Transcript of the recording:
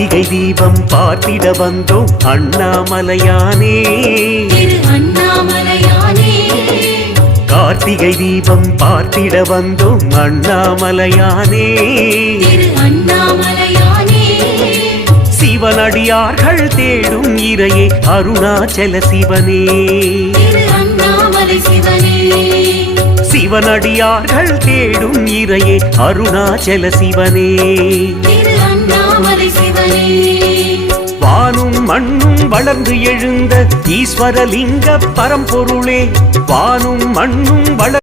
கார்த்திகை தீபம் பார்த்திட வந்தோம் அண்ணாமலையானே. அண்ணாமலையானே கார்த்திகை தீபம் பார்த்திட வந்தோம் அண்ணாமலையானே. அண்ணாமலையானே சிவனடியார்கள் தேடும் இறையே அருணாச்சல சிவனே. அண்ணாமலை சிவனே சிவனடியார்கள் தேடும் இறையே அருணாச்சல சிவனே. அண்ணாமலை சிவனே வானும் மண்ணும் வளர்ந்து எழுந்த ஈஸ்வரலிங்க பரம்பொருளே. வானும் மண்ணும் வளர்